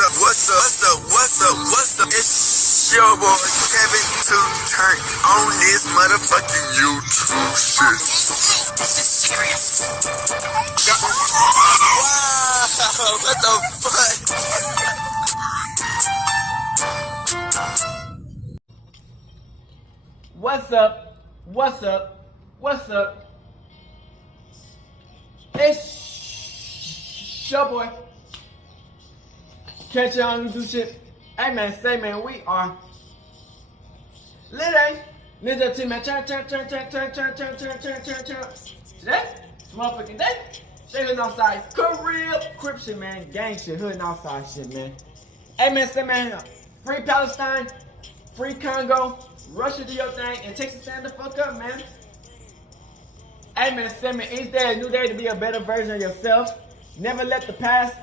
What's up? It's your boy Kevin to turn on this motherfucking YouTube shit. This is serious. Wow, what the fuck? What's up? What's up? What's up? It's your boy. Catch y'all on YouTube shit. Hey man, say man, we are Today, Ninja Team man, turn. Today, it's motherfucking day. Straight hood outside, Carib, Crip shit man, gang shit, hood and outside shit man. Hey man, say man, free Palestine, free Congo, Russia do your thing, and Texas stand the fuck up man. Hey man, say man, each day a new day to be a better version of yourself. Never let the past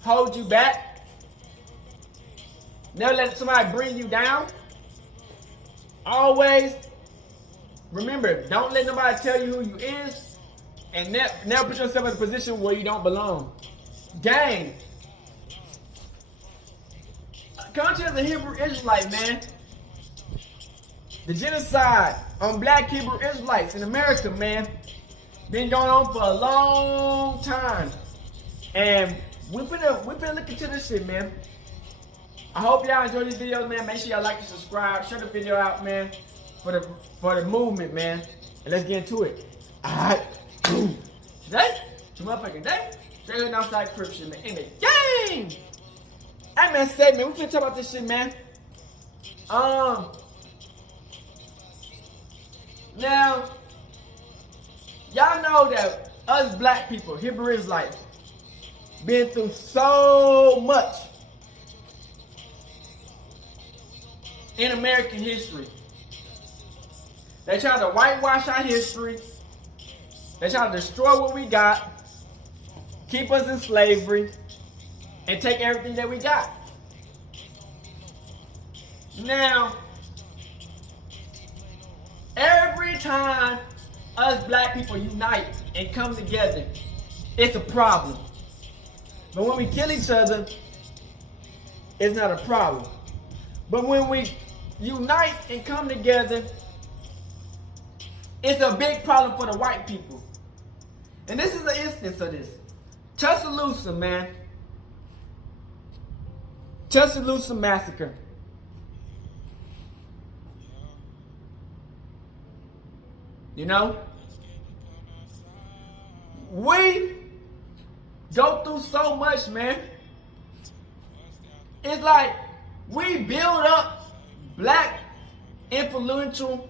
hold you back. Never let somebody bring you down. Always remember, don't let nobody tell you who you is, and never put yourself in a position where you don't belong. Gang. Country as a Hebrew Israelite, man. The genocide on black Hebrew Israelites in America, man, been going on for a long time. And we finna look into this shit, man. I hope y'all enjoy these videos, man. Make sure y'all like and subscribe. Share the video out, man, for the movement, man. And let's get into it. Alright. Today, it's a motherfucking day. Straight hood outside Crip shit, man. In the game. Hey man, say man, we finna talk about this shit, man. Now, y'all know that us black people, Hebrew Israelites, been through so much in American history. They try to whitewash our history. They try to destroy what we got, keep us in slavery, and take everything that we got. Now, every time us black people unite and come together, it's a problem. But when we kill each other, it's not a problem. But when we unite and come together, it's a big problem for the white people. And this is an instance of this. Tulsa, man. Tulsa Massacre. You know? We go through so much, man. It's like we build up black influential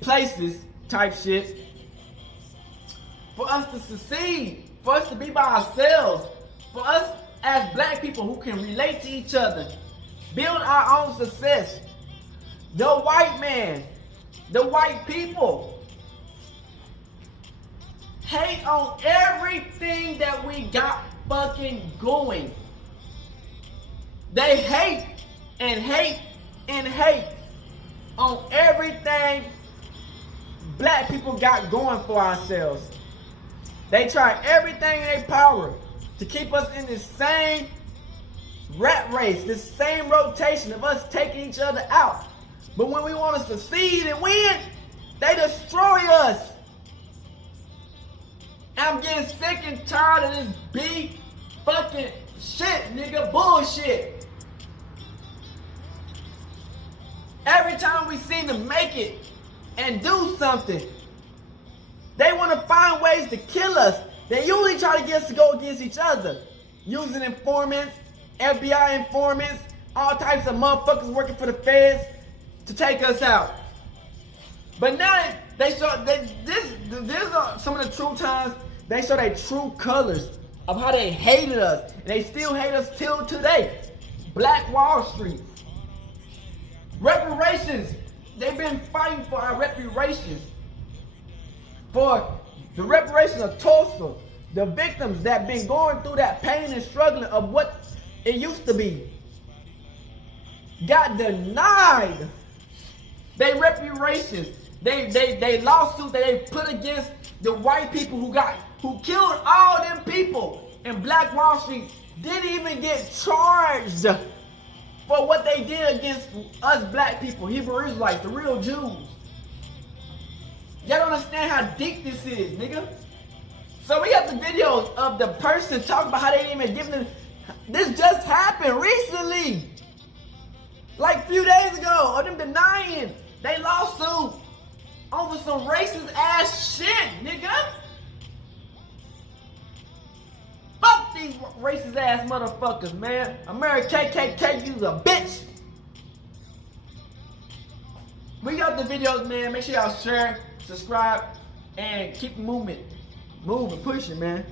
places type shit for us to succeed, for us to be by ourselves, for us as black people who can relate to each other, build our own success. The white man, the white people hate on everything that we got fucking going. They hate and hate and hate on everything black people got going for ourselves. They try everything in their power to keep us in this same rat race, this same rotation of us taking each other out. But when we want to succeed and win, they destroy us. I'm getting sick and tired of this big fucking shit, nigga, bullshit. Every time we seem to make it and do something, they want to find ways to kill us. They usually try to get us to go against each other, using informants, FBI informants, all types of motherfuckers working for the feds to take us out. But now they show these are some of the true times. They show their true colors of how they hated us, and they still hate us till today. Black Wallstreet. Reparations. They've been fighting for our reparations. For the reparations of Tulsa. The victims that been going through that pain and struggling of what it used to be. Got denied. They reparations. They lawsuits that they put against the white people who killed all them people and Black Wall Street didn't even get charged for what they did against us black people, Hebrew Israelites, the real Jews. Y'all don't understand how deep this is, nigga. So we got the videos of the person talking about how they didn't even give them. This just happened recently. Like a few days ago, or them denying they lawsuit over some racist ass shit, nigga. Fuck these racist ass motherfuckers, man. American KKK, you's a bitch. We got the videos, man. Make sure y'all share, subscribe, and keep moving, pushing, man.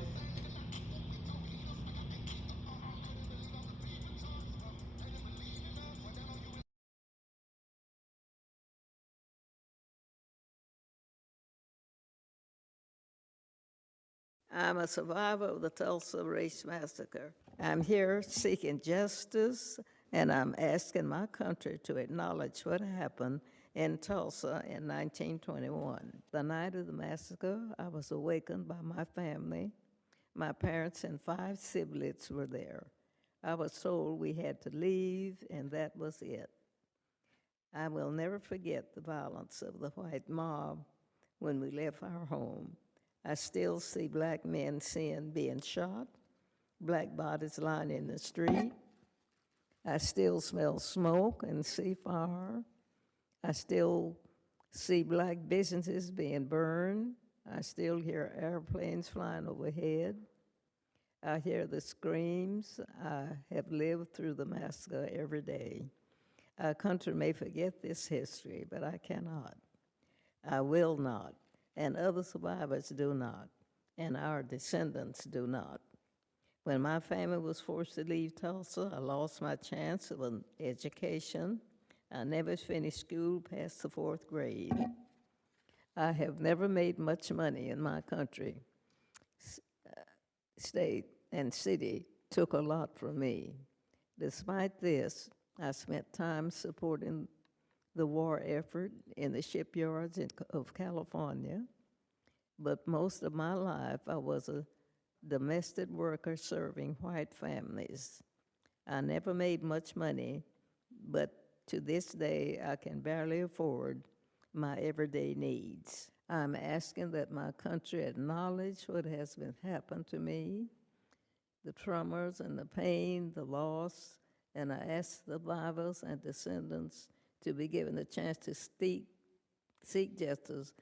I'm a survivor of the Tulsa race massacre. I'm here seeking justice, and I'm asking my country to acknowledge what happened in Tulsa in 1921. The night of the massacre, I was awakened by my family. My parents and 5 siblings were there. I was told we had to leave, and that was it. I will never forget the violence of the white mob when we left our home. I still see black men being shot, black bodies lying in the street. I still smell smoke and see fire. I still see black businesses being burned. I still hear airplanes flying overhead. I hear the screams. I have lived through the massacre every day. Our country may forget this history, but I cannot. I will not. And other survivors do not, and our descendants do not. When my family was forced to leave Tulsa, I lost my chance of an education. I never finished school past the 4th grade. I have never made much money in my country. State and city took a lot from me. Despite this, I spent time supporting the war effort in the shipyards of California, but most of my life I was a domestic worker serving white families. I never made much money, but to this day I can barely afford my everyday needs. I'm asking that my country acknowledge what has been happened to me, the traumas and the pain, the loss, and I ask survivors and descendants to be given the chance to seek justice,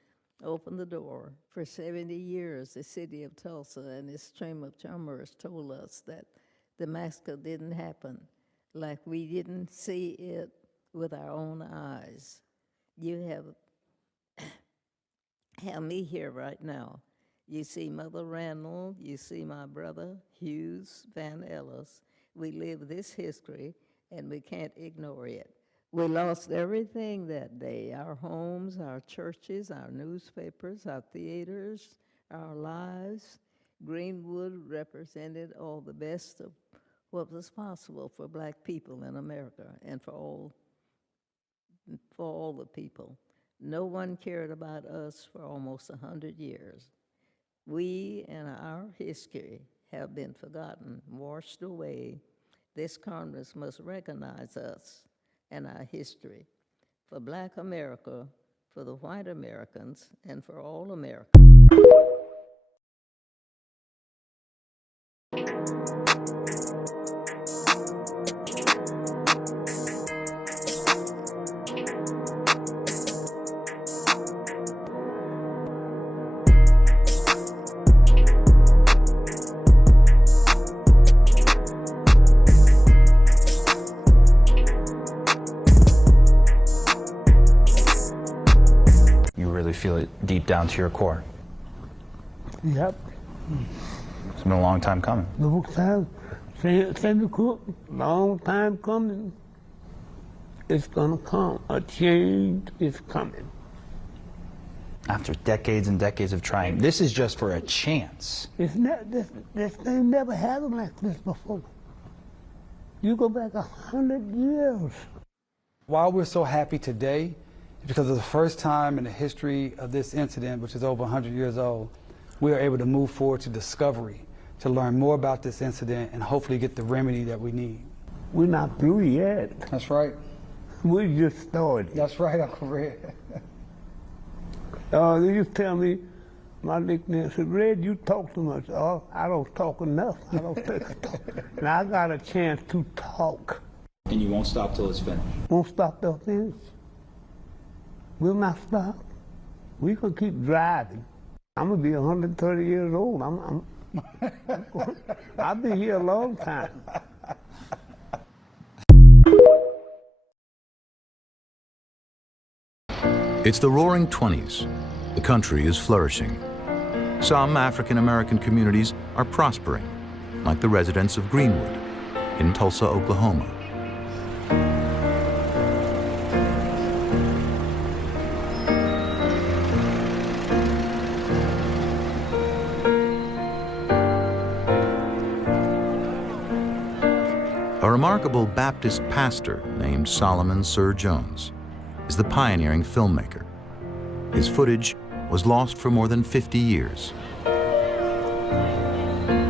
open the door. For 70 years, the city of Tulsa and its stream of chumers told us that the massacre didn't happen, like we didn't see it with our own eyes. You have me here right now. You see Mother Randall, you see my brother, Hughes Van Ellis. We live this history, and we can't ignore it. We lost everything that day, our homes, our churches, our newspapers, our theaters, our lives. Greenwood represented all the best of what was possible for black people in America and for all the people. No one cared about us for almost 100 years. We and our history have been forgotten, washed away. This Congress must recognize us and our history. For Black America, for the white Americans, and for all Americans. Feel it deep down to your core. Yep. It's been a long time coming. Long time coming. It's gonna come. A change is coming. After decades and decades of trying, this is just for a chance. It's not, this thing never happened like this before. You go back 100 years. Why we're so happy today, because of the first time in the history of this incident, which is over 100 years old, we are able to move forward to discovery. to learn more about this incident and hopefully get the remedy that we need. We're not through yet. That's right. We just started. That's right, Uncle Red. They used to tell me, my nickname said, Red, you talk too much. Oh, I don't talk enough. I don't think I talk. And I got a chance to talk. And you won't stop till it's finished? Won't stop till it's finished. We'll not stop. We're going to keep driving. I'm going to be 130 years old. I'll be here a long time. It's the roaring 20s. The country is flourishing. Some African-American communities are prospering, like the residents of Greenwood in Tulsa, Oklahoma. A remarkable Baptist pastor named Solomon Sir Jones is the pioneering filmmaker. His footage was lost for more than 50 years.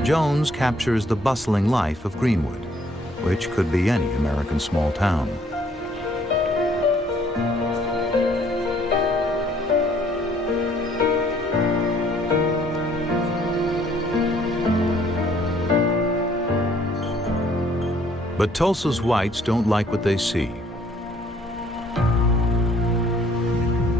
Jones captures the bustling life of Greenwood, which could be any American small town. But Tulsa's whites don't like what they see.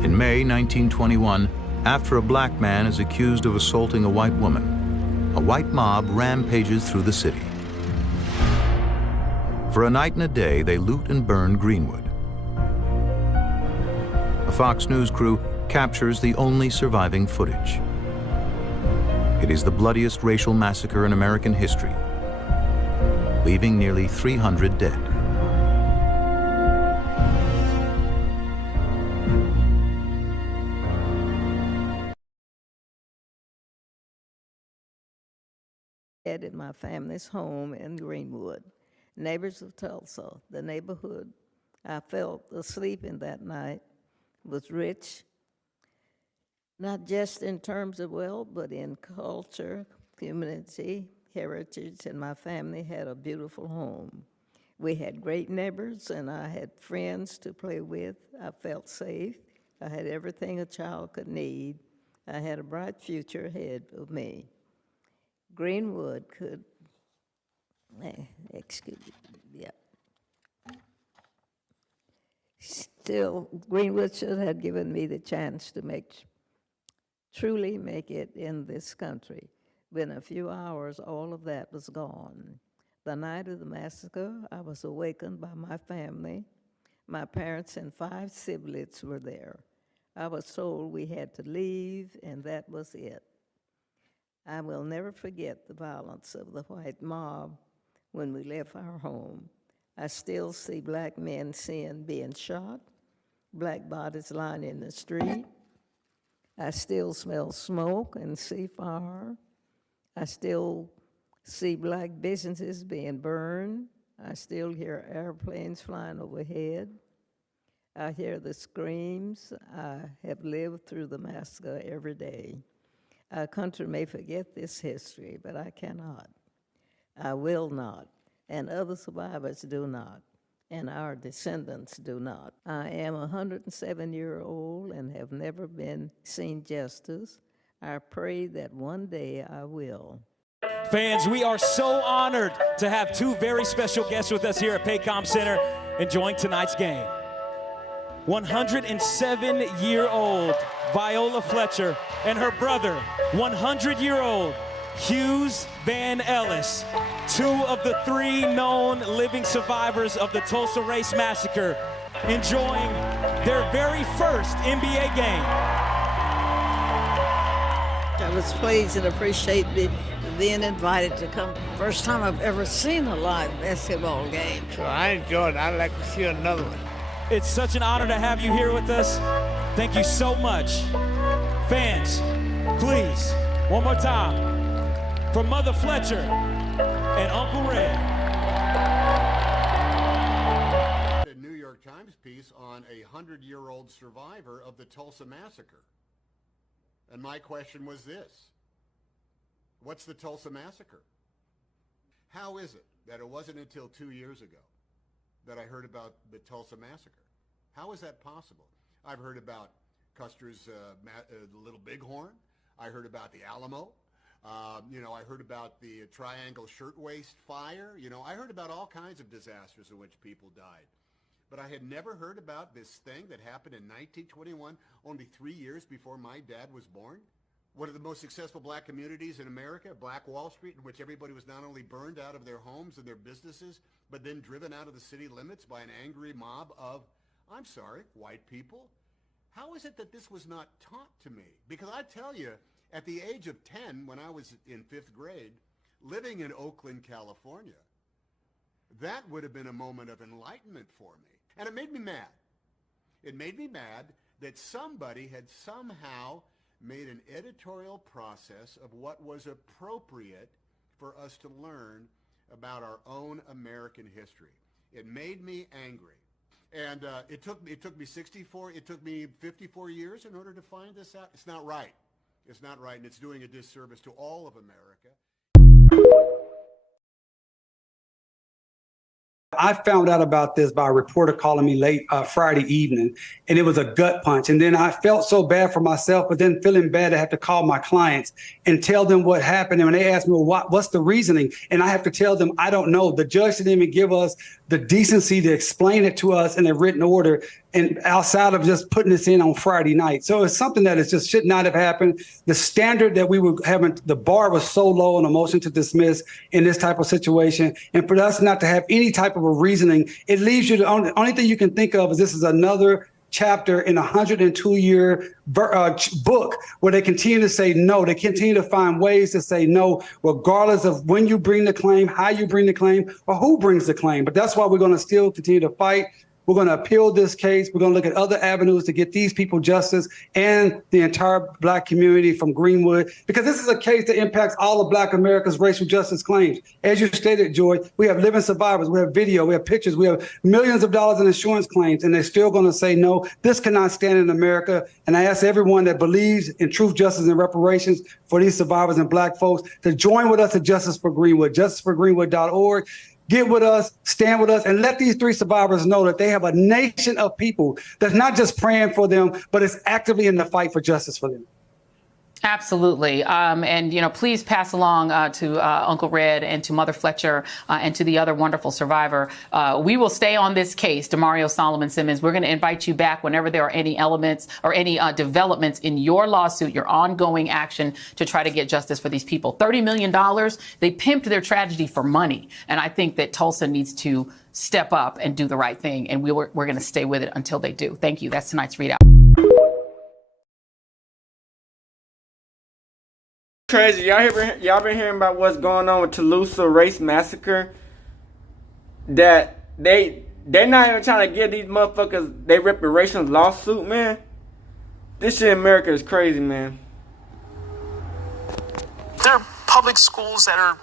In May 1921, after a black man is accused of assaulting a white woman, a white mob rampages through the city. For a night and a day, they loot and burn Greenwood. A Fox News crew captures the only surviving footage. It is the bloodiest racial massacre in American history, leaving nearly 300 dead. At my family's home in Greenwood, neighbors of Tulsa, the neighborhood I felt asleep in that night was rich, not just in terms of wealth, but in culture, community, heritage, and my family had a beautiful home. We had great neighbors, and I had friends to play with. I felt safe. I had everything a child could need. I had a bright future ahead of me. Greenwood could, Still, Greenwood should have given me the chance to truly make it in this country. Within a few hours, all of that was gone. The night of the massacre, I was awakened by my family. My parents and 5 siblings were there. I was told we had to leave, and that was it. I will never forget the violence of the white mob when we left our home. I still see black men being shot, black bodies lying in the street. I still smell smoke and see fire. I still see black businesses being burned. I still hear airplanes flying overhead. I hear the screams. I have lived through the massacre every day. Our country may forget this history, but I cannot. I will not, and other survivors do not, and our descendants do not. I am a 107-year-old and have never seen justice. I pray that one day I will. Fans, we are so honored to have 2 very special guests with us here at Paycom Center enjoying tonight's game. 107-year-old Viola Fletcher and her brother, 100-year-old Hughes Van Ellis, 2 of the 3 known living survivors of the Tulsa Race Massacre, enjoying their very first NBA game. I was pleased and appreciate being invited to come. First time I've ever seen a live basketball game. So I enjoyed it. I'd like to see another one. It's such an honor to have you here with us. Thank you so much. Fans, please, one more time, for Mother Fletcher and Uncle Red. A New York Times piece on a 100-year-old survivor of the Tulsa Massacre. And my question was this: What's the Tulsa Massacre? How is it that it wasn't until 2 years ago that I heard about the Tulsa Massacre? How is that possible? I've heard about Custer's Little Bighorn. I heard about the Alamo. I heard about the Triangle Shirtwaist Fire. I heard about all kinds of disasters in which people died. But I had never heard about this thing that happened in 1921, only 3 years before my dad was born. One of the most successful black communities in America, Blacc Wall Street, in which everybody was not only burned out of their homes and their businesses, but then driven out of the city limits by an angry mob of, I'm sorry, white people. How is it that this was not taught to me? Because I tell you, at the age of 10, when I was in 5th grade, living in Oakland, California, that would have been a moment of enlightenment for me. And it made me mad. It made me mad that somebody had somehow made an editorial process of what was appropriate for us to learn about our own American history. It made me angry. And it took me 54 years in order to find this out. It's not right. It's not right, and it's doing a disservice to all of America. I found out about this by a reporter calling me late Friday evening, and it was a gut punch. And then I felt so bad for myself, but then feeling bad, I have to call my clients and tell them what happened. And when they ask me, well, what's the reasoning? And I have to tell them, I don't know. The judge didn't even give us the decency to explain it to us in a written order, and outside of just putting this in on Friday night. So it's something that is just should not have happened. The standard that we were having, the bar was so low on a motion to dismiss in this type of situation. And for us not to have any type of a reasoning, it leaves you, the only thing you can think of is this is another chapter in a 102-year book where they continue to say no. They continue to find ways to say no, regardless of when you bring the claim, how you bring the claim, or who brings the claim. But that's why we're going to still continue to fight. We're going to appeal this case. We're going to look at other avenues to get these people justice and the entire black community from Greenwood, because this is a case that impacts all of black America's racial justice claims. As you stated, Joy, we have living survivors, we have video, we have pictures, we have millions of dollars in insurance claims, and they're still going to say no, this cannot stand in America. And I ask everyone that believes in truth, justice, and reparations for these survivors and black folks to join with us at Justice for Greenwood, justiceforgreenwood.org. Get with us, stand with us, and let these 3 survivors know that they have a nation of people that's not just praying for them, but is actively in the fight for justice for them. Absolutely. And, please pass along to Uncle Red and to Mother Fletcher and to the other wonderful survivor. We will stay on this case, Demario Solomon Simmons. We're going to invite you back whenever there are any elements or any developments in your lawsuit, your ongoing action to try to get justice for these people. $30 million. They pimped their tragedy for money. And I think that Tulsa needs to step up and do the right thing. And we're going to stay with it until they do. Thank you. That's tonight's Readout. Crazy. Y'all been hearing about what's going on with Tulsa race massacre? That they're not even trying to give these motherfuckers their reparations lawsuit, man. This shit in America is crazy, man. There are public schools that are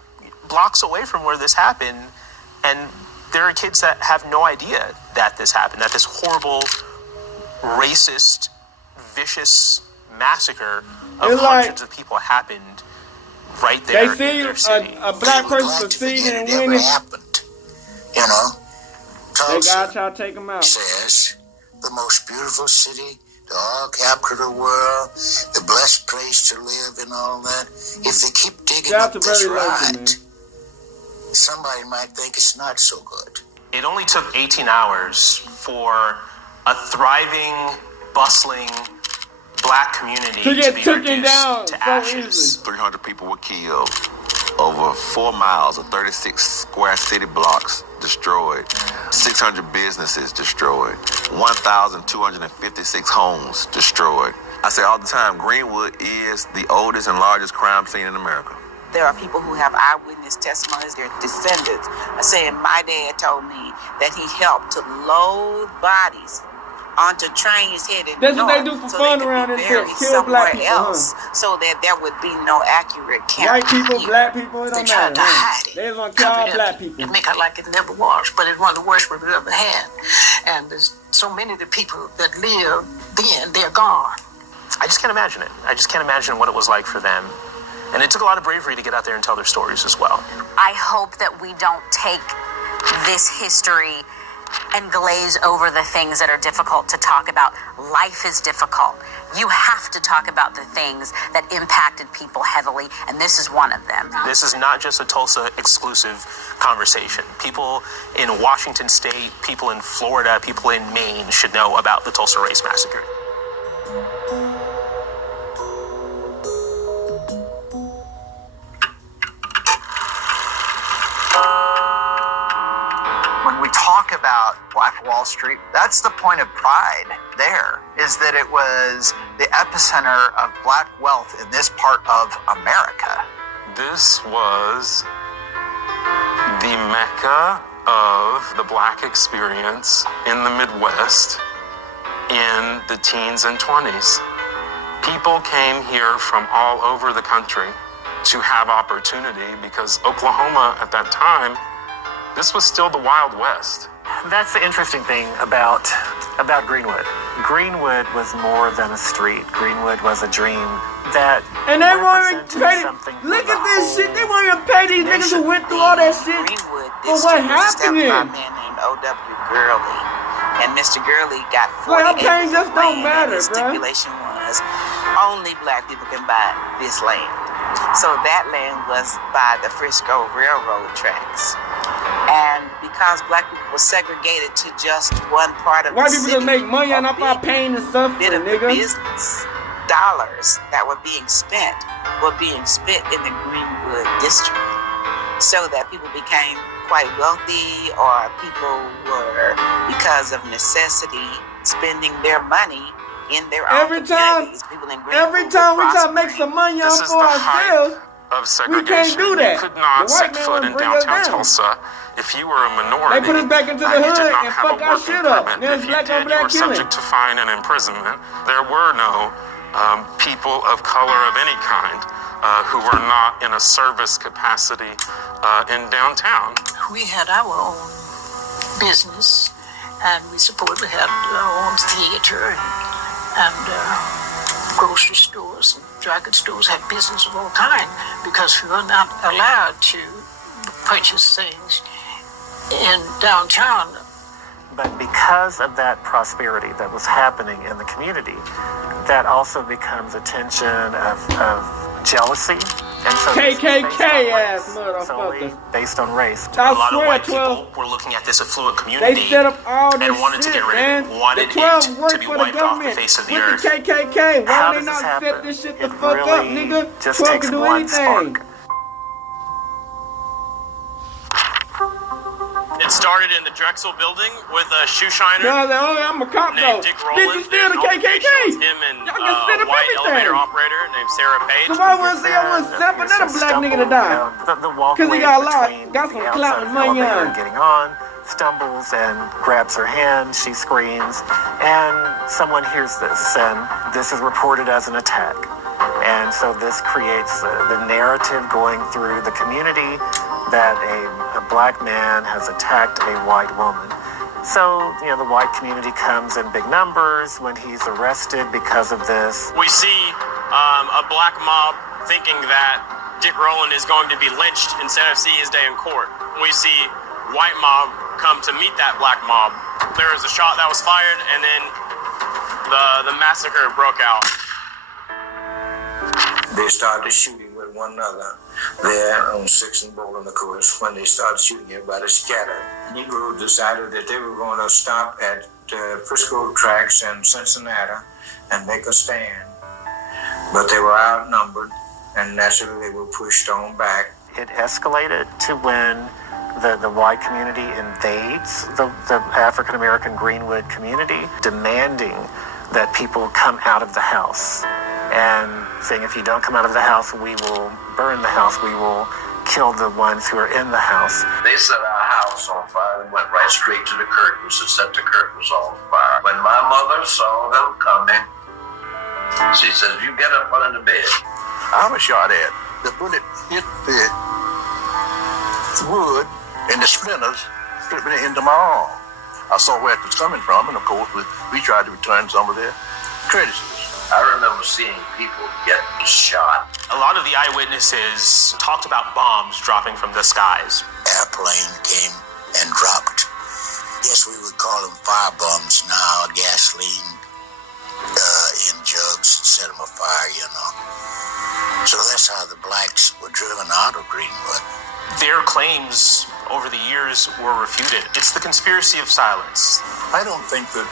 blocks away from where this happened, and there are kids that have no idea that this happened, that this horrible, racist, vicious massacre of hundreds of people happened right there. They in their city. a black person succeeding and winning. They gotta try to take them out. Says the most beautiful city, the oil capital of the world, the blessed place to live and all that. If they keep digging up this right, somebody might think it's not so good. It only took 18 hours for a thriving, bustling black community to get be taken down to so ashes. 300 people were killed. Over 4 miles of 36 square city blocks destroyed. 600 businesses destroyed. 1,256 homes destroyed. I say all the time, Greenwood is the oldest and largest crime scene in America. There are people who have eyewitness testimonies, their descendants are saying my dad told me that he helped to load bodies onto trains headed That's north, what they do for fun around this bitch. Kill black people, else, so that there would be no accurate count. White people, black people, it don't matter. To hide it. They gonna kill all black people. And make it like it never was, but it's one of the worst we've ever had. And there's so many of the people that lived then, they're gone. I just can't imagine it. I just can't imagine what it was like for them. And it took a lot of bravery to get out there and tell their stories as well. I hope that we don't take this history and glaze over the things that are difficult to talk about. Life is difficult. You have to talk about the things that impacted people heavily, and this is one of them. This is not just a Tulsa exclusive conversation. People in Washington State, people in Florida, people in Maine should know about the Tulsa Race Massacre. When we talk about Black Wall Street, that's the point of pride there, is that it was the epicenter of Black wealth in this part of America. This was the mecca of the Black experience in the Midwest in the teens and 20s. People came here from all over the country to have opportunity because Oklahoma at that time, this was still the Wild West. That's the interesting thing about Greenwood. Greenwood was more than a street. Greenwood was a dream that and they won't even pay. Look at this shit. They won't even pay these niggas who went through all that shit for what happened. A man named O.W. Gurley, and Mr. Gurley got 40 Like, pain acres just of don't land, matter, and the bro. stipulation was only Black people can buy this land. So that land was by the Frisco Railroad tracks. And because Black people were segregated to just one part of White the people city, just make money on our pain and suffering, bit of the nigga. business dollars that were being spent in the Greenwood district, so that people became quite wealthy, or people were, because of necessity, spending their money in their own communities. Every time we try to make some money on for ourselves, of we can't segregation. do that. You could not The white set man foot would in bring us downtown down. Tulsa if you were a minority. They put us back into the and you hood did not and have fuck a our working shit up. permit. There's If you black on did, black you were killing. subject to fine and imprisonment. There were no people of color of any kind who were not in a service capacity in downtown. We had our own business, and we had our own theater and grocery stores and drugstores had business of all kind, because we were not allowed to purchase things in downtown. But because of that prosperity that was happening in the community, that also becomes a tension of jealousy. And so KKK ass motherfuckers. Based on race. A lot of white people were looking at this affluent community They set up all this and wanted shit, to get rid man. of it, wanted the 12 it work to be for the wiped off the government. face of the With earth. the KKK, why How they does not this set happen? this shit the It fuck up, really nigga? just 12 takes can do one anything. spark. It started in the Drexel building with a shoe shiner. No, I'm a cop though. named Dick Bitch, Rowland. you still the KKK. Him and Y'all can set a up white everything. elevator operator named Sarah Page. So why would I want to set up another black nigga to die? Because he got a lot, got some clout and money on. Getting on, stumbles and grabs her hand. She screams, and someone hears this, and this is reported as an attack. And so this creates the narrative going through the community that a black man has attacked a white woman. So, the white community comes in big numbers when he's arrested because of this. We see a black mob thinking that Dick Rowland is going to be lynched instead of see his day in court. We see white mob come to meet that black mob. There was a shot that was fired, and then the massacre broke out. They started shooting with one another there on 6th and Bowling, of course. When they started shooting, everybody scattered. Negroes decided that they were going to stop at Frisco tracks in Cincinnati and make a stand. But they were outnumbered, and naturally they were pushed on back. It escalated to when the white community invades the African American Greenwood community, demanding that people come out of the house and saying, if you don't come out of the house, we will burn the house, we will kill the ones who are in the house. They set our house on fire and went right straight to the curtains and set the curtains on fire. When my mother saw them coming, she says, you get up under the bed. I was shot at. The bullet hit the wood and the splinters slipped into my arm. I saw where it was coming from, and of course we tried to return some of their courtesies. I remember seeing people get shot. A lot of the eyewitnesses talked about bombs dropping from the skies. Airplane came and dropped. Yes, we would call them fire bombs now, gasoline in jugs, set them afire, you know. So that's how the blacks were driven out of Greenwood. Their claims over the years were refuted. It's the conspiracy of silence. I don't think that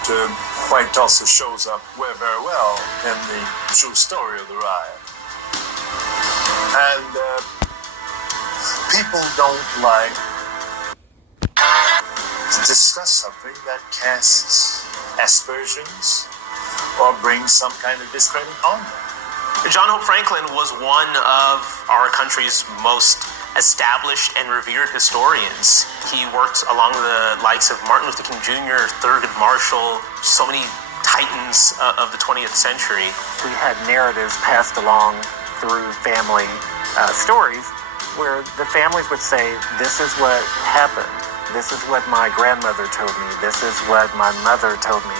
White Tulsa shows up very well in the true story of the riot. And people don't like to discuss something that casts aspersions or brings some kind of discredit on them. John Hope Franklin was one of our country's most established and revered historians. He worked along the likes of Martin Luther King Jr., Thurgood Marshall, so many titans of the 20th century. We had narratives passed along through family stories where the families would say, this is what happened. This is what my grandmother told me. This is what my mother told me,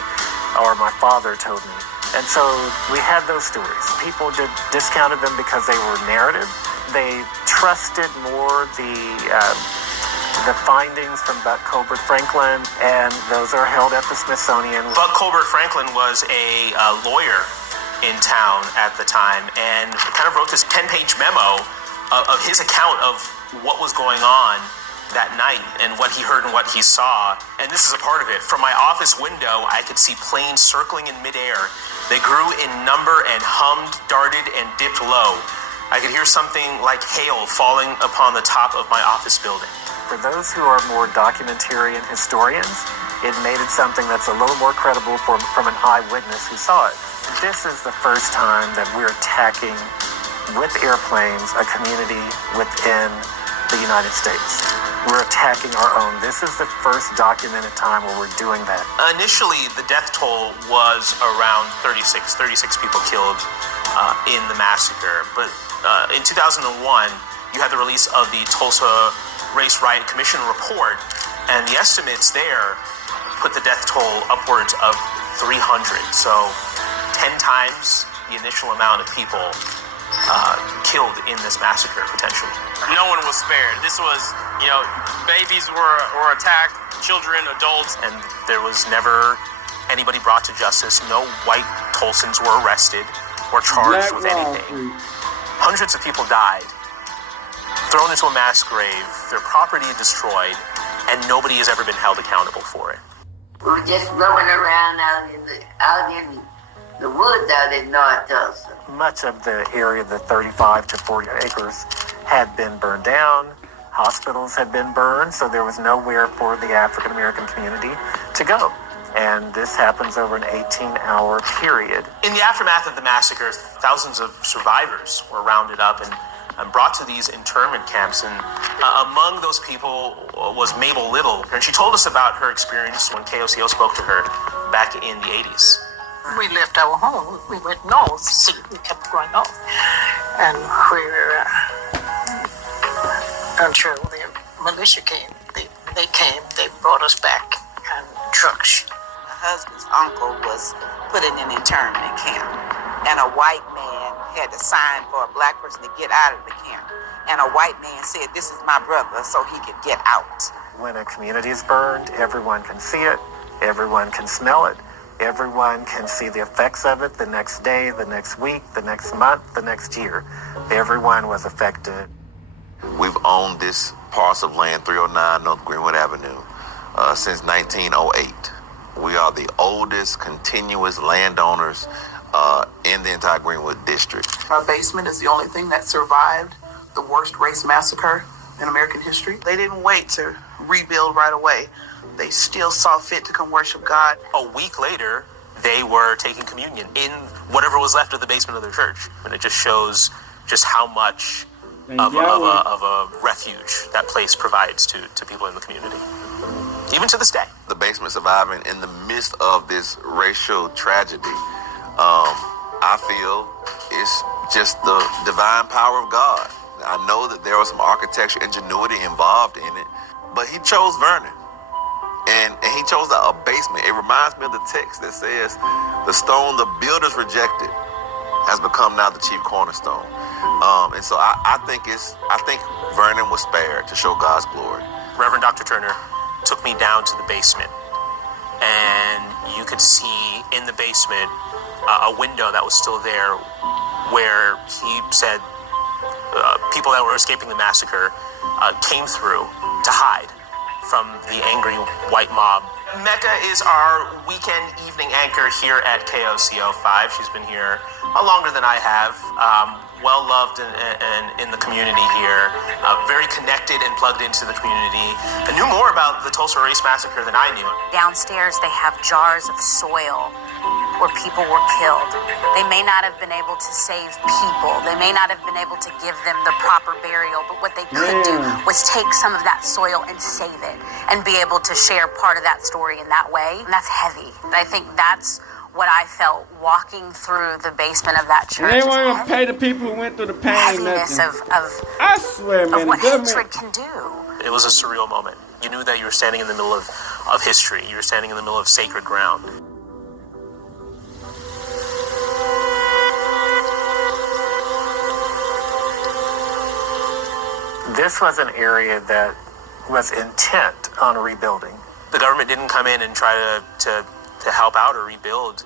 or my father told me. And so we had those stories. People discounted them because they were narrative. They trusted more the findings from Buck Colbert Franklin, and those are held at the Smithsonian. Buck Colbert Franklin was a lawyer in town at the time, and kind of wrote this 10-page memo of his account of what was going on that night and what he heard and what he saw. And this is a part of it. From my office window, I could see planes circling in midair. They grew in number and hummed, darted, and dipped low. I could hear something like hail falling upon the top of my office building. For those who are more documentarian historians, it made it something that's a little more credible from an eyewitness who saw it. This is the first time that we're attacking with airplanes a community within the United States. We're attacking our own. This is the first documented time where we're doing that. Initially, the death toll was around 36 people killed in the massacre. But in 2001, you had the release of the Tulsa Race Riot Commission report, and the estimates there put the death toll upwards of 300. So 10 times the initial amount of people killed in this massacre, potentially. No one was spared. This was, babies were attacked, children, adults. And there was never anybody brought to justice. No white Tulsans were arrested or charged with anything. Hundreds of people died, thrown into a mass grave, their property destroyed, and nobody has ever been held accountable for it. We were just roaming around out in the woods out in North Tulsa. Much of the area, the 35 to 40 acres, had been burned down. Hospitals had been burned, so there was nowhere for the African American community to go. And this happens over an 18-hour period. In the aftermath of the massacre, thousands of survivors were rounded up and brought to these internment camps. And among those people was Mabel Little. And she told us about her experience when KOCO spoke to her back in the 80s. We left our home. We went north. See, we kept going north. And until the militia came, they came, they brought us back in trucks. My husband's uncle was put in an internment camp, and a white man had to sign for a black person to get out of the camp. And a white man said, "This is my brother," so he could get out. When a community is burned, everyone can see it, everyone can smell it, everyone can see the effects of it the next day, the next week, the next month, the next year. Everyone was affected. We've owned this parcel of land, 309 North Greenwood Avenue, since 1908. We are the oldest continuous landowners in the entire Greenwood district. Our basement is the only thing that survived the worst race massacre in American history. They didn't wait to rebuild right away. They still saw fit to come worship God. A week later, they were taking communion in whatever was left of the basement of their church. And it just shows just how much of a refuge that place provides to people in the community, even to this day. The basement surviving in the midst of this racial tragedy, I feel it's just the divine power of God. I know that there was some architecture ingenuity involved in it, but he chose Vernon. And he chose a basement. It reminds me of the text that says, the stone the builders rejected has become now the chief cornerstone. And so I think Vernon was spared to show God's glory. Reverend Dr. Turner took me down to the basement, and you could see in the basement a window that was still there where he said people that were escaping the massacre came through to hide from the angry white mob. Mecca is our weekend evening anchor here at KOCO 5. She's been here longer than I have. Well loved and in the community here. Very connected and plugged into the community. I knew more about the Tulsa Race Massacre than I knew. Downstairs, they have jars of soil where people were killed. They may not have been able to save people. They may not have been able to give them the proper burial, but what they could do was take some of that soil and save it and be able to share part of that story in that way. And that's heavy. I think that's what I felt walking through the basement of that church. They weren't going to pay the people who went through the pain. Heaviness of I swear, man, of what hatred can do. It was a surreal moment. You knew that you were standing in the middle of history. You were standing in the middle of sacred ground. This was an area that was intent on rebuilding. The government didn't come in and try to help out or rebuild.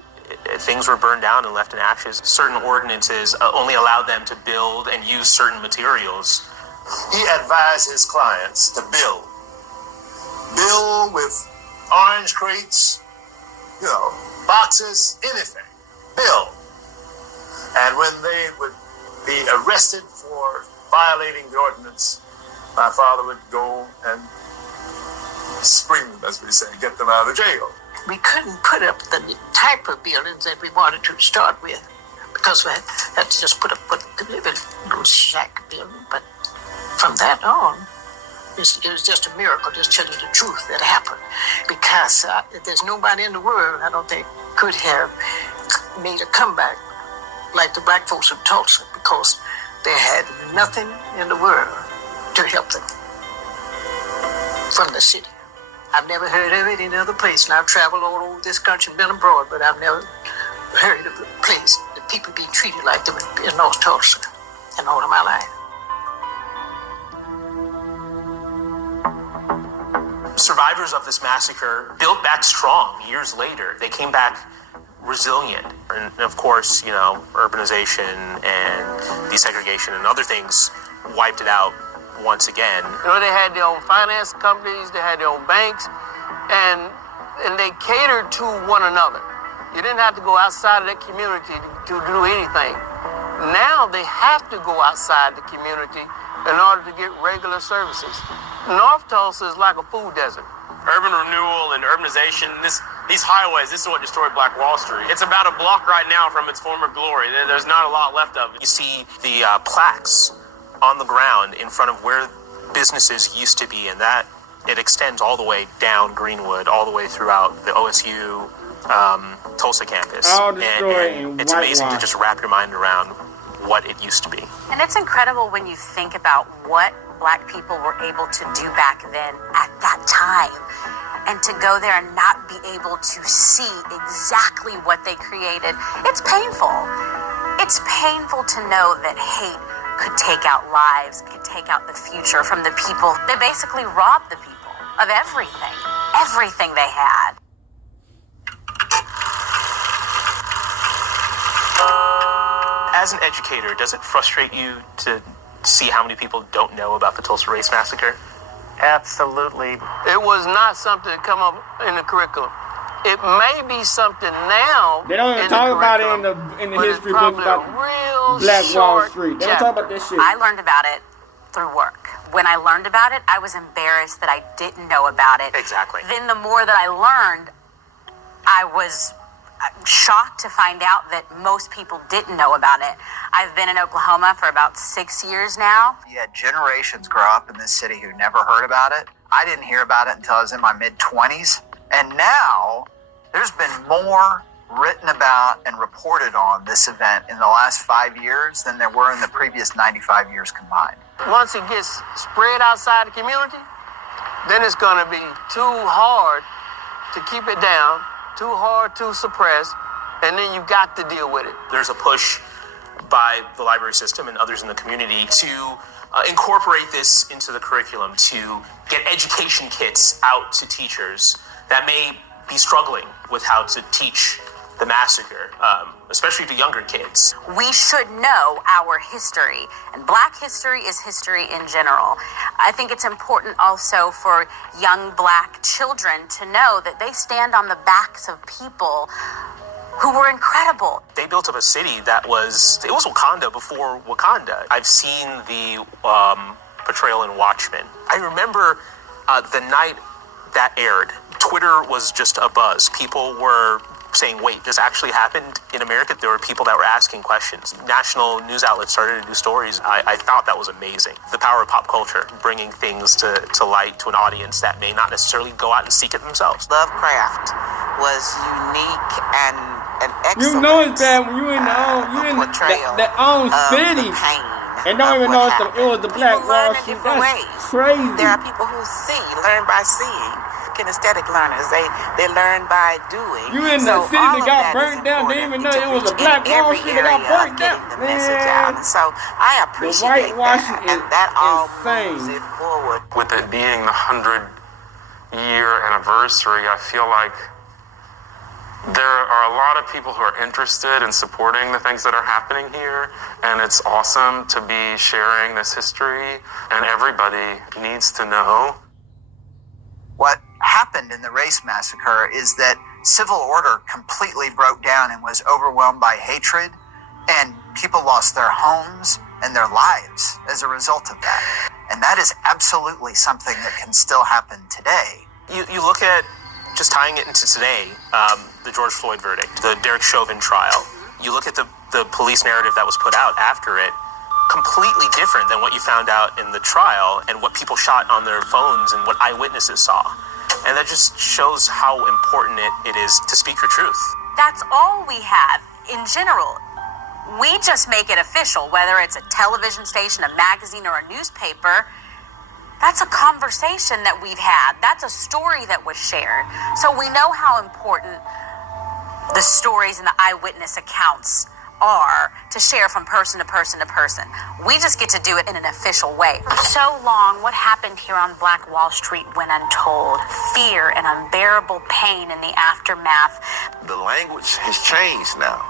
Things were burned down and left in ashes. Certain ordinances only allowed them to build and use certain materials. He advised his clients to build. Build with orange crates, boxes, anything. Build. And when they would be arrested for violating the ordinance, my father would go and spring them, as we say, get them out of jail. We couldn't put up the type of buildings that we wanted to start with because we had to just put up a little shack building. But from that on, it was just a miracle, just tell you the truth, that happened. Because there's nobody in the world, I don't think, could have made a comeback like the black folks of Tulsa, because they had nothing in the world to help them from the city. I've never heard of it in any other place, and I've traveled all over this country and been abroad, but I've never heard of a place that people be treated like them in North Tulsa in all of my life. Survivors of this massacre built back strong years later. They came back resilient. And of course, urbanization and desegregation and other things wiped it out once again. They had their own finance companies, they had their own banks, and they catered to one another. You didn't have to go outside of that community to do anything. Now they have to go outside the community in order to get regular services. North Tulsa is like a food desert. Urban renewal and urbanization, these highways, this is what destroyed Black Wallstreet. It's about a block right now from its former glory. There's not a lot left of it. You see the plaques on the ground in front of where businesses used to be, and that it extends all the way down Greenwood, all the way throughout the OSU Tulsa campus. And it's amazing to just wrap your mind around what it used to be. And it's incredible when you think about what Black people were able to do back then at that time, and to go there and not be able to see exactly what they created. It's painful. It's painful to know that hate could take out lives, could take out the future from the people. They basically robbed the people of everything they had. As an educator, does it frustrate you to see how many people don't know about the Tulsa Race Massacre? Absolutely. It was not something that come up in the curriculum. It may be something now. They don't even talk about it in the history books about Black Wallstreet. They don't talk about this shit. I learned about it through work. When I learned about it, I was embarrassed that I didn't know about it. Exactly. Then the more that I learned, I was shocked to find out that most people didn't know about it. I've been in Oklahoma for about 6 years now. You had generations grow up in this city who never heard about it. I didn't hear about it until I was in my mid-20s. And now there's been more written about and reported on this event in the last 5 years than there were in the previous 95 years combined. Once it gets spread outside the community, then it's going to be too hard to keep it down, too hard to suppress, and then you got to deal with it. There's a push by the library system and others in the community to incorporate this into the curriculum, to get education kits out to teachers that may be struggling with how to teach the massacre, especially to younger kids. We should know our history, and Black history is history in general. I think it's important also for young Black children to know that they stand on the backs of people who were incredible. They built up a city that was Wakanda before Wakanda. I've seen the portrayal in Watchmen. I remember the night that aired, Twitter was just a buzz. People were saying, wait, this actually happened in America? There were people that were asking questions. National news outlets started to do stories. I thought that was amazing. The power of pop culture, bringing things to light to an audience that may not necessarily go out and seek it themselves. Lovecraft was unique and excellent. You know it's bad when you in that own city and don't even know it was the Black Wallstreet. That's crazy. There are people who learn by seeing. Kinesthetic learners, they learn by doing. You in the city that got burnt down, they didn't even know it was a Black Wallstreet that got burnt down. The message out. And so I appreciate that, and that all moves it forward. With it being the 100-year anniversary, I feel like there are a lot of people who are interested in supporting the things that are happening here, and it's awesome to be sharing this history, and everybody needs to know. What happened in the race massacre is that civil order completely broke down and was overwhelmed by hatred, and people lost their homes and their lives as a result of that. And that is absolutely something that can still happen today. You look at, just tying it into today, the George Floyd verdict, the Derek Chauvin trial. You look at the police narrative that was put out after it, completely different than what you found out in the trial and what people shot on their phones and what eyewitnesses saw. And that just shows how important it is to speak your truth. That's all we have in general. We just make it official, whether it's a television station, a magazine, or a newspaper. That's a conversation that we've had. That's a story that was shared. So we know how important the stories and the eyewitness accounts are to share from person to person to person. We just get to do it in an official way. For so long, what happened here on Black Wallstreet went untold. Fear and unbearable pain in the aftermath. The language has changed now.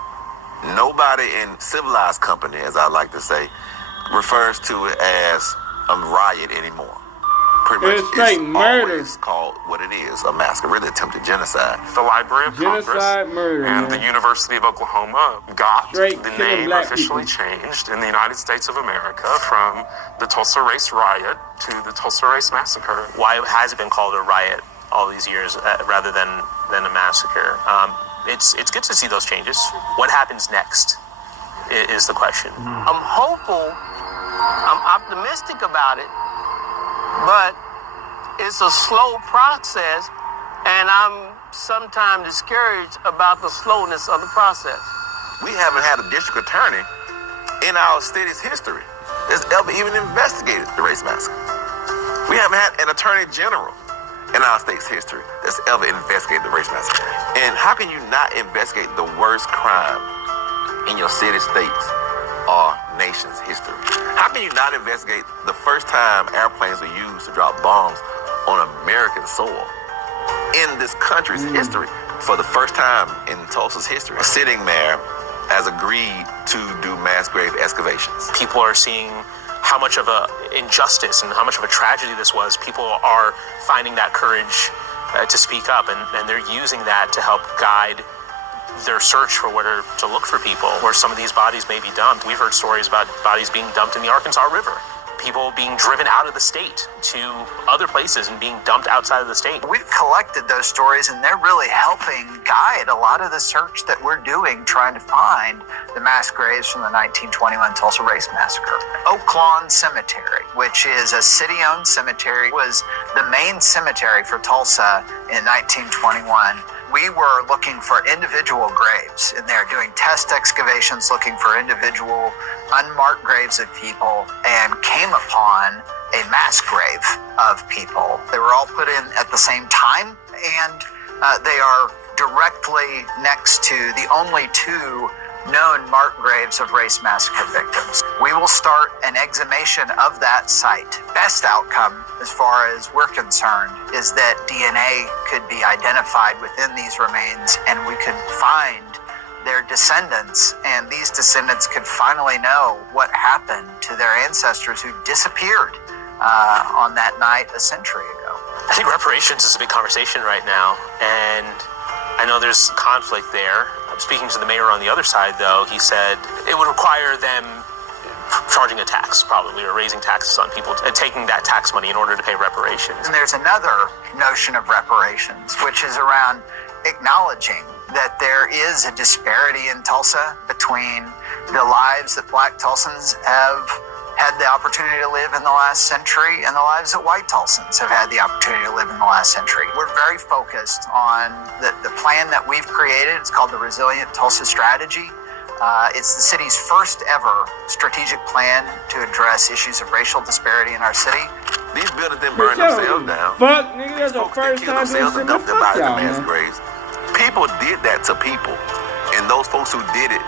Nobody in civilized company, as I like to say, refers to it as a riot anymore. Pretty much it's always called what it is, a massacre, really attempted genocide. The Library of Congress and the University of Oklahoma got the name officially changed in the United States of America from the Tulsa Race Riot to the Tulsa Race Massacre. Why has it been called a riot all these years rather than a massacre? It's good to see those changes. What happens next is the question. I'm hopeful, I'm optimistic about it, but it's a slow process, and I'm sometimes discouraged about the slowness of the process. We haven't had a district attorney in our city's history that's ever even investigated the race massacre. We haven't had an attorney general in our state's history that's ever investigated the race massacre. And how can you not investigate the worst crime in your city, states, or nation's history? How can you not investigate the first time airplanes were used to drop bombs on American soil in this country's history? For the first time in Tulsa's history, a sitting mayor has agreed to do mass grave excavations. People are seeing how much of an injustice and how much of a tragedy this was. People are finding that courage to speak up, and they're using that to help guide their search for where to look for people, where some of these bodies may be dumped. We've heard stories about bodies being dumped in the Arkansas River, people being driven out of the state to other places and being dumped outside of the state. We've collected those stories, and they're really helping guide a lot of the search that we're doing, trying to find the mass graves from the 1921 Tulsa Race Massacre. Oak Lawn Cemetery, which is a city-owned cemetery, was the main cemetery for Tulsa in 1921. We were looking for individual graves in there, doing test excavations, looking for individual unmarked graves of people, and came upon a mass grave of people. They were all put in at the same time, and They are directly next to the only two known marked graves of race massacre victims. We will start an exhumation of that site. Best outcome, as far as we're concerned, is that DNA could be identified within these remains and we could find their descendants, and these descendants could finally know what happened to their ancestors who disappeared on that night a century ago. I think reparations is a big conversation right now, and I know there's conflict there. Speaking to the mayor on the other side, though, he said it would require them charging a tax, probably, or raising taxes on people and taking that tax money in order to pay reparations. And there's another notion of reparations, which is around acknowledging that there is a disparity in Tulsa between the lives that Black Tulsans have had the opportunity to live in the last century and the lives that white Tulsans have had the opportunity to live in the last century. We're very focused on the plan that we've created. It's called the Resilient Tulsa Strategy. It's the city's first ever strategic plan to address issues of racial disparity in our city. These buildings didn't burn themselves down. Fuck, nigga, that's the first time themselves and dumped their bodies in mass man. graves. People did that to people, and those folks who did it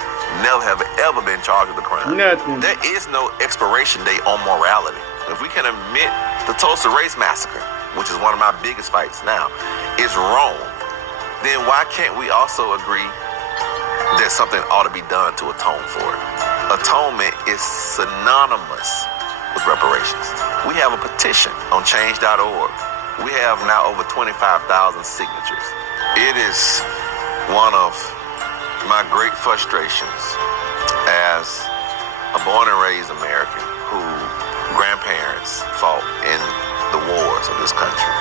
never have ever been charged with a crime. Nothing. There is no expiration date on morality. If we can admit the Tulsa Race Massacre, which is one of my biggest fights now, is wrong, then why can't we also agree that something ought to be done to atone for it? Atonement is synonymous with reparations. We have a petition on change.org. We have now over 25,000 signatures. It is one of my great frustrations as a born and raised American whose grandparents fought in the wars of this country.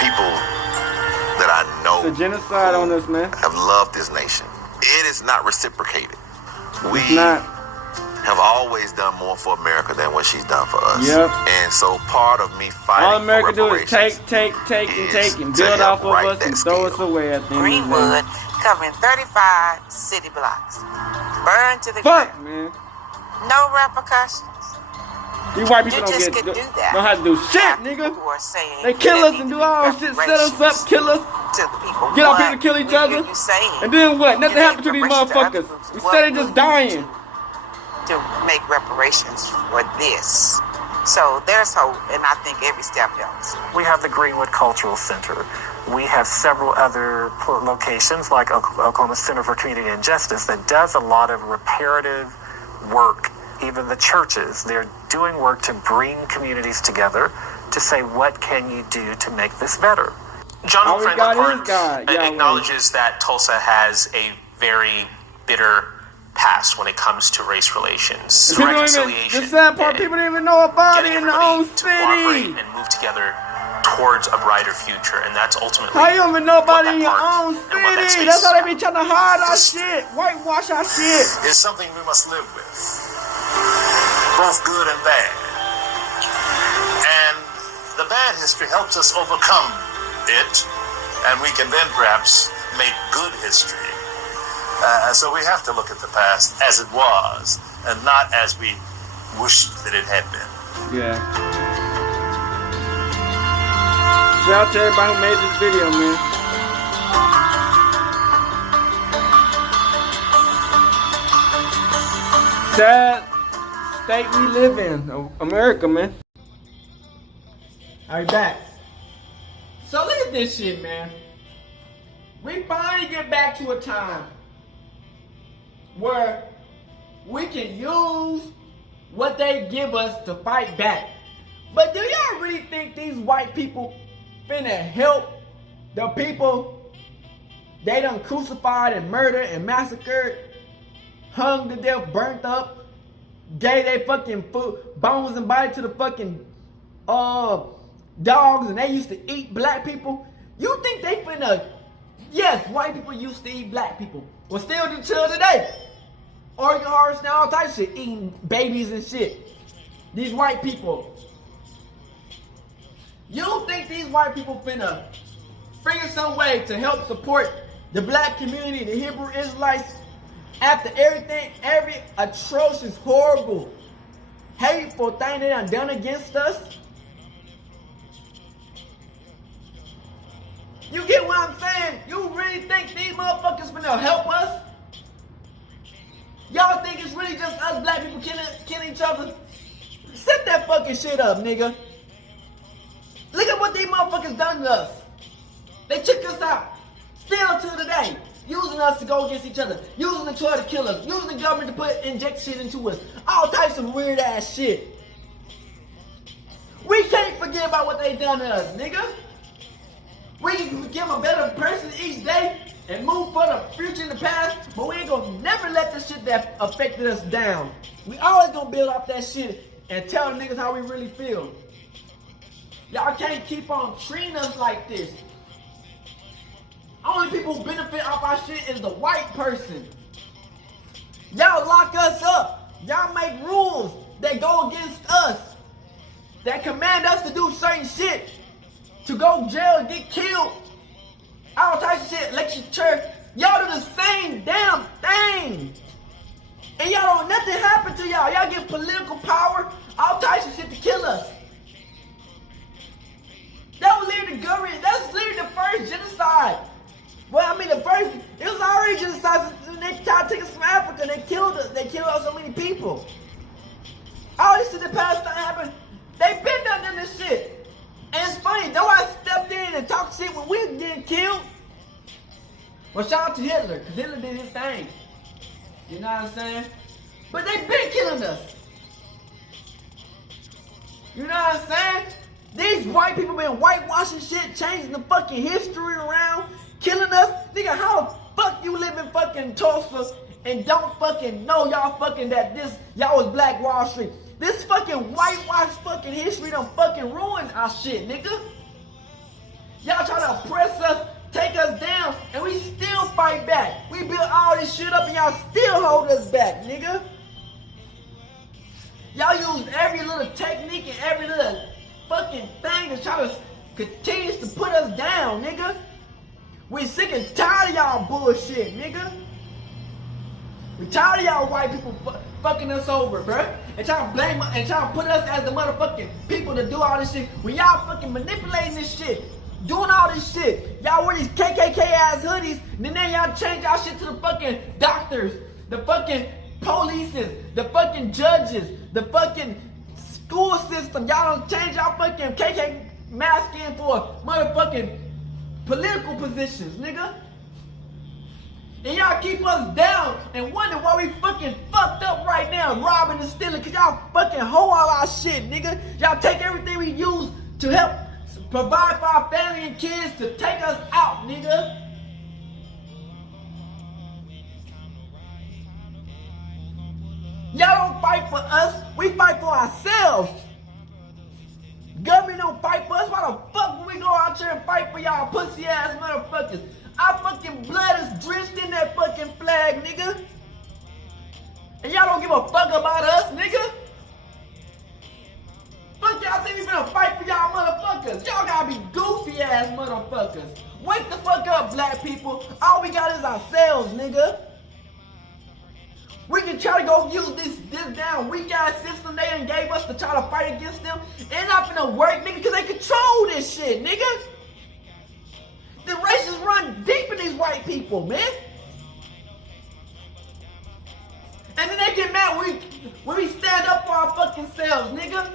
People that I know It's a genocide on us, man. have loved this nation. It is not reciprocated. We It's not. have always done more for America than what she's done for us. Yep. And so part of me fighting All America for do is take, reparations and build to off help of right us that and throw us away at the end of the Greenwood, day. covering 35 city blocks. Burned to the Fuck, ground. man. No repercussions. These white people You don't just get could do that. know how to do shit, nigga. Who are saying They kill there us need and to do be all shit, set us up, kill us, to the people. get our What people to kill each we other, hear you saying. and then what? Nothing You happened to make these reparations to other motherfuckers. groups. Instead What they will just you dying. to make reparations for this. So there's hope, and I think every step helps. We have the Greenwood Cultural Center. We have several other locations like Oklahoma Center for Community and Justice that does a lot of reparative work. Even the churches, they're doing work to bring communities together to say, what can you do to make this better? John All we Frank got Laporte is God. Yeah, acknowledges that Tulsa has a very bitter past when it comes to race relations, People don't even, reconciliation, the sad part, people don't even know about it getting in their own everybody to cooperate city. and move together towards a brighter future, and that's ultimately How you don't even know about it in your part own and what that city? space That's is how they be trying to hide our shit, whitewash our shit. It's something we must live with, both good and bad. And the bad history helps us overcome it, and we can then perhaps make good history. So we have to look at the past as it was, and not as we wished that it had been. Yeah. Shout out to everybody who made this video, man. Sad state we live in, America, man. Alright, back. So look at this shit, man. We finally get back to a time where we can use what they give us to fight back. But do y'all really think these white people finna help the people they done crucified and murdered and massacred, hung to death, burnt up, gave they fucking food, bones and body to the fucking dogs, and they used to eat black people? You think they finna? Yes, white people used to eat black people. Well, still do till today. Organ harvesting, all type of shit, eating babies and shit. These white people. You don't think these white people finna figure some way to help support the black community, the Hebrew Israelites, after everything, every atrocious, horrible, hateful thing they done against us? You get what I'm saying? really think these motherfuckers finna help us? Y'all think it's really just us black people killing each other? Set that fucking shit up, nigga. Look at what these motherfuckers done to us. They took us out. Still to today. Using us to go against each other. Using the try to kill us. Using the government to inject shit into us. All types of weird ass shit. We can't forget about what they done to us, nigga. We can become a better person each day and move for the future and the past, but we ain't gonna never let the shit that affected us down. We always gonna build off that shit and tell niggas how we really feel. Y'all can't keep on treating us like this. Only people who benefit off our shit is the white person. Y'all lock us up. Y'all make rules that go against us. That command us to do certain shit. To go to jail and get killed. All types of shit. Election church. Y'all do the same damn thing. And y'all don't nothing happen to y'all. Y'all get political power. All types of shit to kill us. That was literally the government. That's literally the first genocide. Well, I mean, it was already genocide. They tried to take us from Africa. They killed us. They killed so many people. All this shit that past time happened. They been done this shit. And it's funny, though I stepped in and talked shit when we was getting killed. Well, shout out to Hitler, because Hitler did his thing. You know what I'm saying? But they been killing us. You know what I'm saying? These white people been whitewashing shit, changing the fucking history around, killing us. Nigga, how the fuck you live in fucking Tulsa and don't fucking know y'all fucking that y'all was Black Wall Street? This fucking whitewashed fucking history done fucking ruined our shit, nigga. Y'all try to oppress us, take us down, and we still fight back. We built all this shit up and y'all still hold us back, nigga. Y'all use every little technique and every little fucking thing to try to continue to put us down, nigga. We sick and tired of y'all bullshit, nigga. We tired of y'all white people fucking us over, bruh. And trying to blame and trying to put us as the motherfucking people to do all this shit. When y'all fucking manipulating this shit, doing all this shit. Y'all wear these KKK ass hoodies, and then y'all change y'all shit to the fucking doctors, the fucking polices, the fucking judges, the fucking school system. Y'all don't change y'all fucking KK mask in for motherfucking political positions, nigga. And y'all keep us down and wonder why we fucking fucked up right now, robbing and stealing, cause y'all fucking hold all our shit, nigga. Y'all take everything we use to help provide for our family and kids to take us out, nigga. Y'all don't fight for us, we fight for ourselves. Government don't fight for us, why the fuck would we go out here and fight for y'all pussy ass motherfuckers? Our fucking blood is drenched in that fucking flag, nigga. And y'all don't give a fuck about us, nigga. Fuck y'all think we finna fight for y'all motherfuckers? Y'all gotta be goofy ass motherfuckers. Wake the fuck up, black people. All we got is ourselves, nigga. We can try to go use this damn weak ass system they done gave us to try to fight against them. It's not finna work, nigga, because they control this shit, nigga. The racists run deep in these white people, man. And then they get mad when we stand up for our fucking selves, nigga.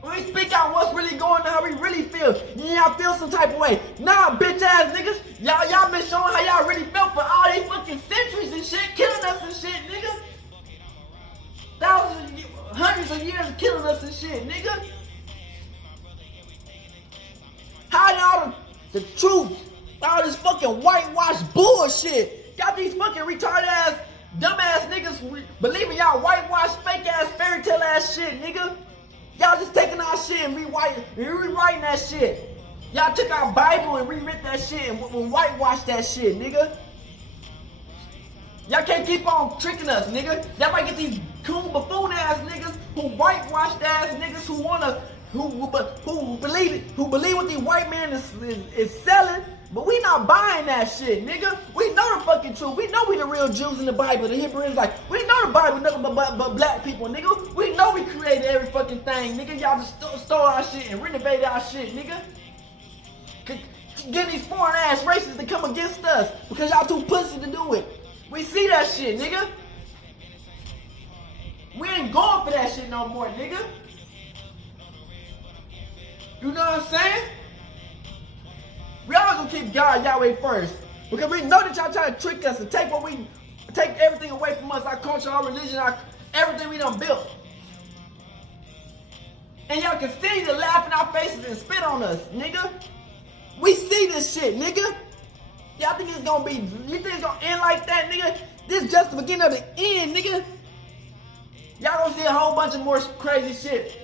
When we speak out what's really going on, how we really feel. Y'all feel some type of way. Nah, bitch ass niggas. Y'all been showing how y'all really felt for all these fucking centuries and shit. Killing us and shit, nigga. Thousands, hundreds of years of killing us and shit, nigga. Hiding all the truth. All this fucking whitewashed bullshit. Got these fucking retarded ass, dumb ass niggas believing y'all whitewashed, fake ass, fairy tale ass shit, nigga. Y'all just taking our shit and rewriting that shit. Y'all took our Bible and rewritten that shit and whitewashed that shit, nigga. Y'all can't keep on tricking us, nigga. Y'all might get these cool buffoon ass niggas who whitewashed ass niggas who believe what these white man is selling. But we not buying that shit, nigga. We know the fucking truth. We know we the real Jews in the Bible, the Hebrew Israelites. We know the Bible nothing but black people, nigga. We know we created every fucking thing, nigga. Y'all just stole our shit and renovated our shit, nigga. getting these foreign ass racists to come against us because y'all too pussy to do it. We see that shit, nigga. We ain't going for that shit no more, nigga. You know what I'm saying? We always gonna keep God Yahweh first because we know that y'all trying to trick us and take everything away from us, our culture, our religion, everything we done built. And y'all continue to laugh in our faces and spit on us, nigga. We see this shit, nigga. Y'all think it's gonna be, you think it's gonna end like that, nigga? This is just the beginning of the end, nigga. Y'all gonna see a whole bunch of more crazy shit.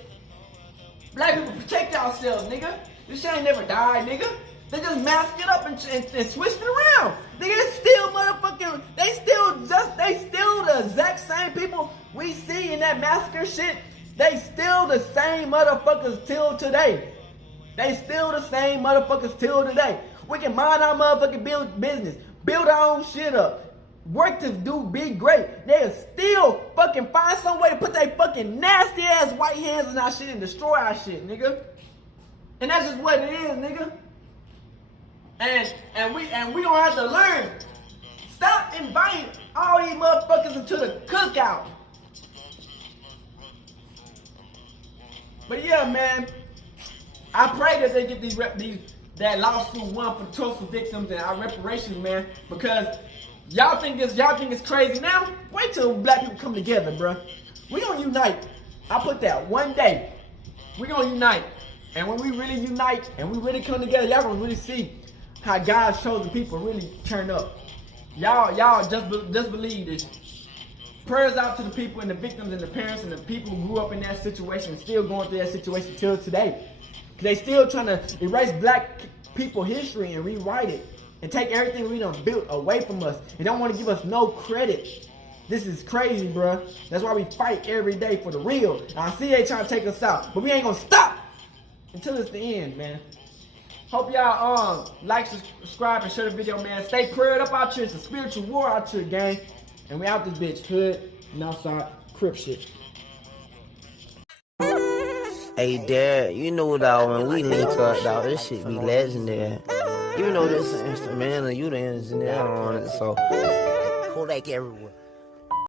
Black people, protect yourselves, nigga. This shit ain't never died, nigga. They just masked it up and switched it around. Nigga, it's still motherfucking, they still the exact same people we see in that massacre shit. They still the same motherfuckers till today. They still the same motherfuckers till today. We can mind our motherfucking business, build our own shit up, work to be great. They'll still fucking find some way to put their fucking nasty ass white hands in our shit and destroy our shit, nigga. And that's just what it is, nigga. And we gonna have to learn. Stop inviting all these motherfuckers into the cookout. But yeah, man, I pray that they get that lawsuit won for the Tulsa victims and our reparations, man, because y'all think it's crazy now. Wait till black people come together, bro. We gonna unite. I put that one day. We gonna unite, and when we really unite and we really come together, y'all gonna really see how God's chosen people really turn up. Y'all just believe this. Prayers out to the people and the victims and the parents and the people who grew up in that situation and still going through that situation till today. Cause they still trying to erase black people history and rewrite it and take everything we done built away from us and don't want to give us no credit. This is crazy, bro. That's why we fight every day for the real. And I see they trying to take us out, but we ain't gonna stop until it's the end, man. Hope y'all like, subscribe, and share the video, man. Stay prayed up out here. It's a spiritual war out here, gang. And we out this bitch. Hood, Northside, Crip shit. Hey, Dad, you know, dog, when we link up, dog, this shit be legendary. You know this instrumental, you the engineer on it, so Kodak everywhere.